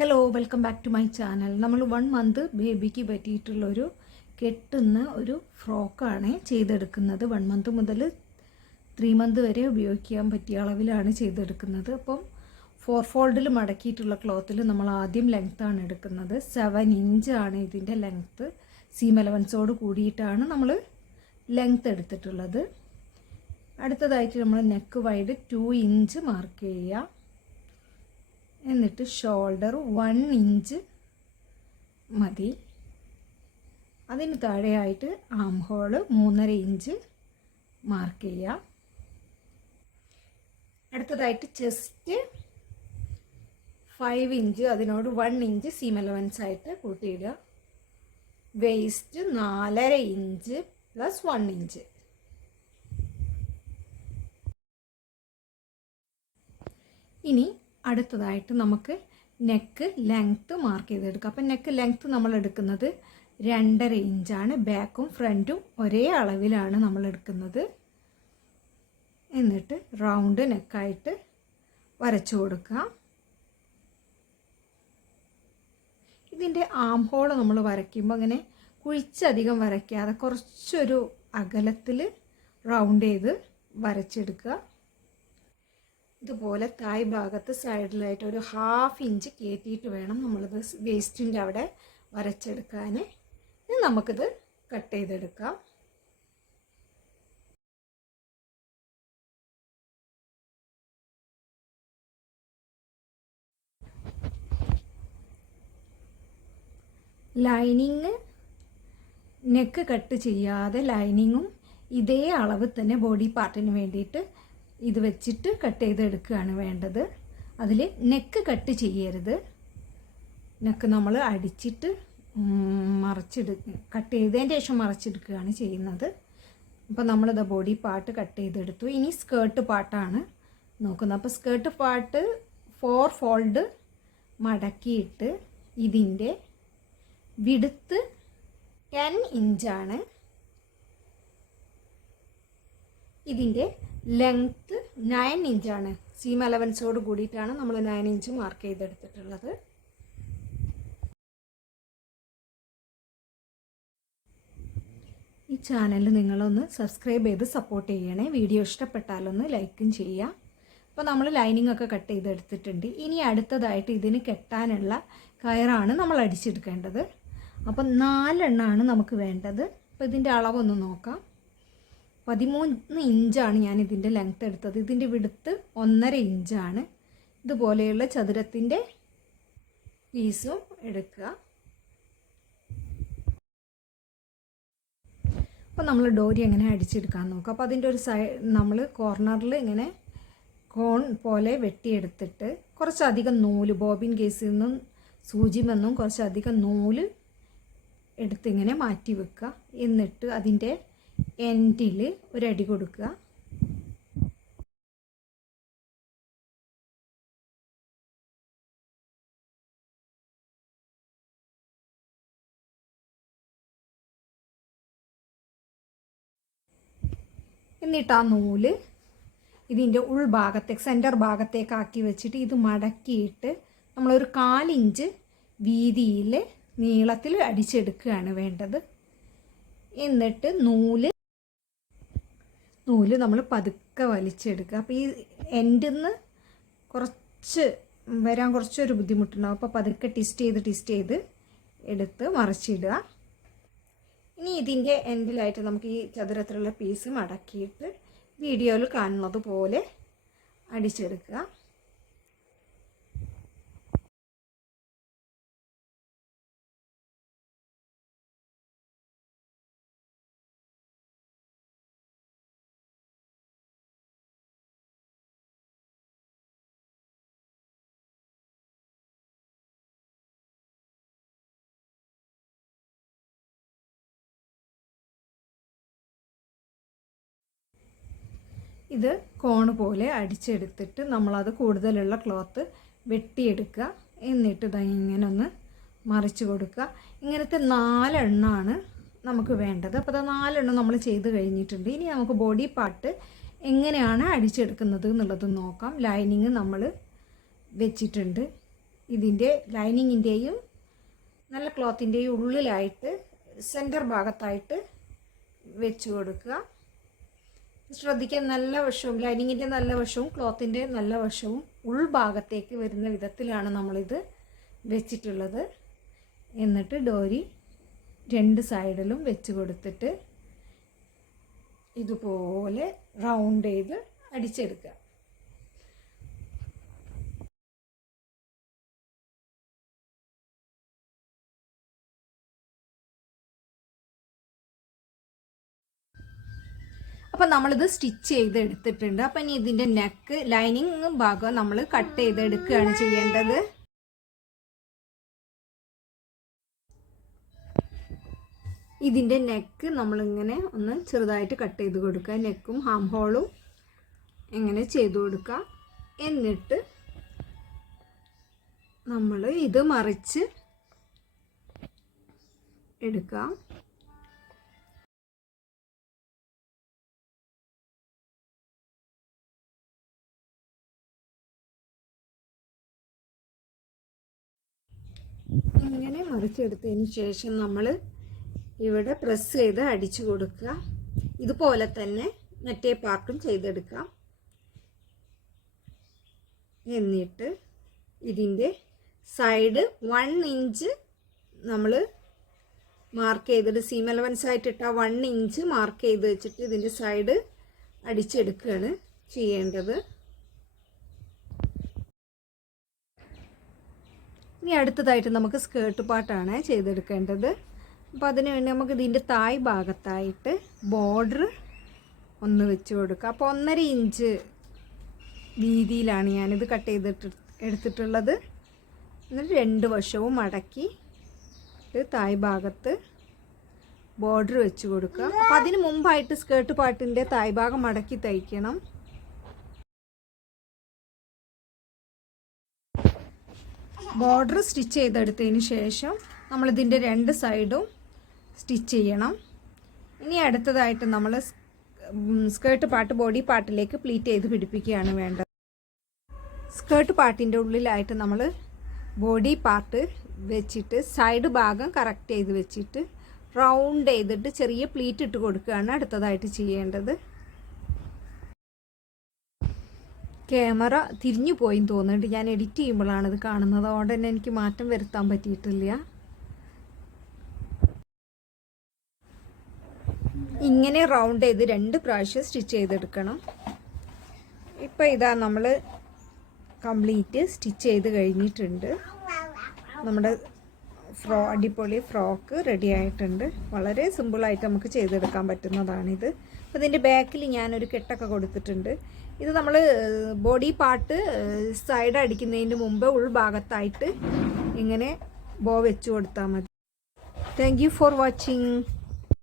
Hello welcome back to my channel. നമ്മൾ 1 month ബേബിക്ക് പറ്റിയിട്ടുള്ളൊരു കെട്ടുന്ന ഒരു ഫ്രോക്കാണ് ചെയ്തെടുക്കുന്നത്. 1 മന്ത് മുതൽ 3 മന്ത് വരെ ഉപയോഗിക്കാൻ പറ്റിയ അളവിലാണ് ചെയ്തെടുക്കുന്നത്. അപ്പം 4 ഫോൾഡിൽ മടക്കിയിട്ടുള്ള ക്ലോത്തിൽ നമ്മൾ ആദ്യം ലെങ്ത്താണ് എടുക്കുന്നത്. 7 ഇഞ്ചാണ് ഇതിൻ്റെ ലെങ്ത്ത്. സീം അലവൻസോട് കൂടിയിട്ടാണ് നമ്മൾ ലെങ്ത്ത് എടുത്തിട്ടുള്ളത്. അടുത്തതായിട്ട് നമ്മൾ നെക്ക് വൈഡ് 2 ഇഞ്ച് മാർക്ക് ചെയ്യുക. എന്നിട്ട് ഷോൾഡർ 1 ഇഞ്ച് മതി. അതിന് താഴെയായിട്ട് ആം ഹോൾ 3.5 ഇഞ്ച് മാർക്ക് ചെയ്യുക. അടുത്തതായിട്ട് ചെസ്റ്റ് 5 ഇഞ്ച്, അതിനോട് 1 ഇഞ്ച് സീം അലവൻസ് ആയിട്ട് കൂട്ടിയിടുക. Waist 4.5 inch plus 1 inch. ഇനി അടുത്തതായിട്ട് നമുക്ക് നെക്ക് ലെങ്ത്ത് മാർക്ക് ചെയ്തെടുക്കാം. അപ്പം നെക്ക് ലെങ്ത്ത് നമ്മൾ എടുക്കുന്നത് 2.5 ഇഞ്ചാണ്. ബാക്കും ഫ്രണ്ടും ഒരേ അളവിലാണ് നമ്മൾ എടുക്കുന്നത്. എന്നിട്ട് റൗണ്ട് നെക്കായിട്ട് വരച്ചു കൊടുക്കുക. ഇതിൻ്റെ ആം ഹോൾ നമ്മൾ വരയ്ക്കുമ്പോൾ അങ്ങനെ കുഴിച്ചധികം വരയ്ക്കാതെ കുറച്ചൊരു അകലത്തിൽ റൗണ്ട് ചെയ്ത് വരച്ചെടുക്കുക. ഇതുപോലെ തായ് ഭാഗത്ത് സൈഡിലായിട്ട് ഒരു 1/2 ഇഞ്ച് കയറ്റിയിട്ട് വേണം നമ്മളിത് വേസ്റ്റിൻ്റെ അവിടെ വരച്ചെടുക്കാൻ. ഇനി നമുക്കിത് കട്ട് ചെയ്തെടുക്കാം. ലൈനിങ് നെക്ക് കട്ട് ചെയ്യാതെ ലൈനിങ്ങും ഇതേ അളവ് തന്നെ ബോഡി പാർട്ടിന് വേണ്ടിയിട്ട് ഇത് വെച്ചിട്ട് കട്ട് ചെയ്തെടുക്കുകയാണ് വേണ്ടത്. അതിൽ നെക്ക് കട്ട് ചെയ്യരുത്. നെക്ക് നമ്മൾ അടിച്ചിട്ട് കട്ട് ചെയ്തതിന് ശേഷം മറച്ചെടുക്കുകയാണ് ചെയ്യുന്നത്. അപ്പോൾ നമ്മളിത് ബോഡി പാർട്ട് കട്ട് ചെയ്തെടുത്തു. ഇനി സ്കേർട്ട് പാർട്ടാണ് നോക്കുന്നത്. അപ്പോൾ സ്കേർട്ട് പാർട്ട് 4 ഫോൾഡ് മടക്കിയിട്ട് ഇതിൻ്റെ വിഡ്ത്ത് 10 ഇഞ്ചാണ്. ഇതിൻ്റെ ലെങ്ത്ത് 9 ഇഞ്ചാണ്. സീം അലവൻസോട് കൂടിയിട്ടാണ് നമ്മൾ 9 ഇഞ്ച് മാർക്ക് ചെയ്തെടുത്തിട്ടുള്ളത്. ഈ ചാനൽ നിങ്ങളൊന്ന് സബ്സ്ക്രൈബ് ചെയ്ത് സപ്പോർട്ട് ചെയ്യണേ. വീഡിയോ ഇഷ്ടപ്പെട്ടാലൊന്ന് ലൈക്കും ചെയ്യുക. അപ്പോൾ നമ്മൾ ലൈനിങ് ഒക്കെ കട്ട് ചെയ്തെടുത്തിട്ടുണ്ട്. ഇനി അടുത്തതായിട്ട് ഇതിന് കെട്ടാനുള്ള കയറാണ് നമ്മൾ അടിച്ചെടുക്കേണ്ടത്. അപ്പം 4 എണ്ണമാണ് നമുക്ക് വേണ്ടത്. അപ്പോൾ ഇതിൻ്റെ അളവൊന്ന് നോക്കാം. 13 ഇഞ്ചാണ് ഞാൻ ഇതിൻ്റെ ലെങ്ത്ത് എടുത്തത്. ഇതിൻ്റെ വിഡ്ത്ത് 1.5 ഇഞ്ചാണ്. ഇതുപോലെയുള്ള ചതുരത്തിൻ്റെ പീസും എടുക്കുക. അപ്പോൾ നമ്മൾ ഡോരി എങ്ങനെ അടിച്ചെടുക്കാൻ നോക്കാം. അപ്പോൾ അതിൻ്റെ ഒരു നമ്മൾ കോർണറിൽ ഇങ്ങനെ കോൺ പോലെ വെട്ടിയെടുത്തിട്ട് കുറച്ചധികം നൂല്, ബോബിൻ കേസിൽ നിന്നും സൂചിമെന്നും കുറച്ചധികം നൂല് എടുത്തിങ്ങനെ മാറ്റി വെക്കുക. എന്നിട്ട് അതിൻ്റെ എൻഡിൽ ഒരടി കൊടുക്കുക. എന്നിട്ട് ആ നൂല് ഇതിൻ്റെ ഉൾഭാഗത്തേക്ക് സെൻറ്റർ ഭാഗത്തേക്കാക്കി വെച്ചിട്ട് ഇത് മടക്കിയിട്ട് നമ്മളൊരു 1/4 ഇഞ്ച് വീതിയിൽ നീളത്തിൽ അടിച്ചെടുക്കുകയാണ് വേണ്ടത്. എന്നിട്ട് നൂല് നമ്മൾ പതുക്കെ വലിച്ചെടുക്കുക. അപ്പോൾ ഈ എൻഡിൽ നിന്ന് കുറച്ച് വരാൻ കുറച്ചൊരു ബുദ്ധിമുട്ടുണ്ടാകും. അപ്പോൾ പതുക്കെ ട്വിസ്റ്റ് ചെയ്ത് എടുത്ത് മറിച്ചിടുക. ഇനി ഇതിൻ്റെ എൻഡിലായിട്ട് നമുക്ക് ഈ ചതുരത്തിലുള്ള പീസ് മടക്കിയിട്ട് വീഡിയോയിൽ കാണുന്നത് പോലെ അടിച്ചെടുക്കുക. ഇത് കോണ് പോലെ അടിച്ചെടുത്തിട്ട് നമ്മളത് കൂടുതലുള്ള ക്ലോത്ത് വെട്ടിയെടുക്കുക. എന്നിട്ട് ഇങ്ങനെ ഒന്ന് മറിച്ച് കൊടുക്കുക. ഇങ്ങനത്തെ 4 എണ്ണമാണ് നമുക്ക് വേണ്ടത്. അപ്പോൾ അത് 4 എണ്ണം നമ്മൾ ചെയ്ത് കഴിഞ്ഞിട്ടുണ്ട്. ഇനി നമുക്ക് ബോഡി പാർട്ട് എങ്ങനെയാണ് അടിച്ചെടുക്കുന്നത് എന്നുള്ളത് നോക്കാം. ലൈനിങ് നമ്മൾ വെച്ചിട്ടുണ്ട്. ഇതിൻ്റെ ലൈനിങ്ങിൻ്റെയും നല്ല ക്ലോത്തിൻ്റെയും ഉള്ളിലായിട്ട് സെൻറ്റർ ഭാഗത്തായിട്ട് വെച്ച് കൊടുക്കുക. ശ്രദ്ധിക്കാൻ നല്ല വശവും ലൈനിങ്ങിൻ്റെ നല്ല വശവും ക്ലോത്തിൻ്റെ നല്ല വശവും ഉൾഭാഗത്തേക്ക് വരുന്ന വിധത്തിലാണ് നമ്മളിത് വെച്ചിട്ടുള്ളത്. എന്നിട്ട് ഡോരി രണ്ട് സൈഡിലും വെച്ച് കൊടുത്തിട്ട് ഇതുപോലെ റൗണ്ട് ചെയ്ത് അടിച്ചെടുക്കുക. അപ്പം നമ്മളിത് സ്റ്റിച്ച് ചെയ്ത് എടുത്തിട്ടുണ്ട്. അപ്പം ഇനി ഇതിൻ്റെ നെക്ക് ലൈനിങ് ഭാഗം നമ്മൾ കട്ട് ചെയ്തെടുക്കുകയാണ് ചെയ്യേണ്ടത്. ഇതിൻ്റെ നെക്ക് നമ്മളിങ്ങനെ ഒന്ന് ചെറുതായിട്ട് കട്ട് ചെയ്ത് കൊടുക്കുക. നെക്കും ഹാം ഹോളും ഇങ്ങനെ ചെയ്ത് കൊടുക്കുക. എന്നിട്ട് നമ്മൾ ഇത് മറിച്ച് എടുക്കാം. ഇങ്ങനെ മറിച്ചെടുത്തതിന് ശേഷം നമ്മൾ ഇവിടെ പ്രസ് ചെയ്ത് അടിച്ചു കൊടുക്കുക. ഇതുപോലെ തന്നെ മറ്റേ പാർട്ടും ചെയ്തെടുക്കാം. എന്നിട്ട് ഇതിൻ്റെ സൈഡ് 1 ഇഞ്ച് നമ്മൾ മാർക്ക് ചെയ്തിട്ട് സീം അലവൻസ് ആയിട്ടിട്ട 1 ഇഞ്ച് മാർക്ക് ചെയ്ത് വെച്ചിട്ട് ഇതിൻ്റെ സൈഡ് അടിച്ചെടുക്കുകയാണ് ചെയ്യേണ്ടത്. ഇനി അടുത്തതായിട്ട് നമുക്ക് സ്കേർട്ട് പാർട്ടാണ് ചെയ്തെടുക്കേണ്ടത്. അപ്പോൾ അതിന് വേണ്ടി നമുക്ക് ഇതിൻ്റെ തായ് ഭാഗത്തായിട്ട് ബോർഡർ ഒന്ന് വെച്ച് കൊടുക്കുക. അപ്പോൾ 1.5 ഇഞ്ച് വീതിയിലാണ് ഞാനിത് കട്ട് ചെയ്തിട്ട് എടുത്തിട്ടുള്ളത്. എന്നിട്ട് 2 വശവും മടക്കി തായ് ഭാഗത്ത് ബോർഡർ വെച്ച് കൊടുക്കുക. അപ്പോൾ അതിന് മുമ്പായിട്ട് സ്കേർട്ട് പാർട്ടിൻ്റെ തായ് ഭാഗം മടക്കി തയ്ക്കണം. ബോർഡർ സ്റ്റിച്ച് ചെയ്തെടുത്തതിന് ശേഷം നമ്മളിതിൻ്റെ 2 സൈഡും സ്റ്റിച്ച് ചെയ്യണം. ഇനി അടുത്തതായിട്ട് നമ്മൾ സ്കേർട്ട് പാർട്ട് ബോഡി പാർട്ടിലേക്ക് പ്ലീറ്റ് ചെയ്ത് പിടിപ്പിക്കുകയാണ് വേണ്ടത്. സ്കേർട്ട് പാർട്ടിൻ്റെ ഉള്ളിലായിട്ട് നമ്മൾ ബോഡി പാർട്ട് വെച്ചിട്ട് സൈഡ് ഭാഗം കറക്റ്റ് ചെയ്ത് വെച്ചിട്ട് റൗണ്ട് ചെയ്തിട്ട് ചെറിയ പ്ലീറ്റ് ഇട്ട് കൊടുക്കുകയാണ് അടുത്തതായിട്ട് ചെയ്യേണ്ടത്. ക്യാമറ തിരിഞ്ഞു പോയി തോന്നുന്നുണ്ട്. ഞാൻ എഡിറ്റ് ചെയ്യുമ്പോഴാണ് ഇത് കാണുന്നത്. അതുകൊണ്ട് തന്നെ എനിക്ക് മാറ്റം വരുത്താൻ പറ്റിയിട്ടില്ല. ഇങ്ങനെ റൗണ്ട് ചെയ്ത് 2 പ്രാവശ്യം സ്റ്റിച്ച് ചെയ്തെടുക്കണം. ഇപ്പോൾ ഇതാ നമ്മൾ കംപ്ലീറ്റ് സ്റ്റിച്ച് ചെയ്ത് കഴിഞ്ഞിട്ടുണ്ട്. നമ്മുടെ അടിപൊളി ഫ്രോക്ക് റെഡി ആയിട്ടുണ്ട്. വളരെ സിമ്പിളായിട്ട് നമുക്ക് ചെയ്തെടുക്കാൻ പറ്റുന്നതാണിത്. അപ്പോൾ ഇതിൻ്റെ ബാക്കിൽ ഞാനൊരു കെട്ടൊക്കെ കൊടുത്തിട്ടുണ്ട്. ഇത് നമ്മൾ ബോഡി പാർട്ട് സൈഡ് അടിക്കുന്നതിന് മുമ്പ് ഉൾഭാഗത്തായിട്ട് ഇങ്ങനെ ബോ വെച്ച് കൊടുത്താൽ മതി. Thank you for watching.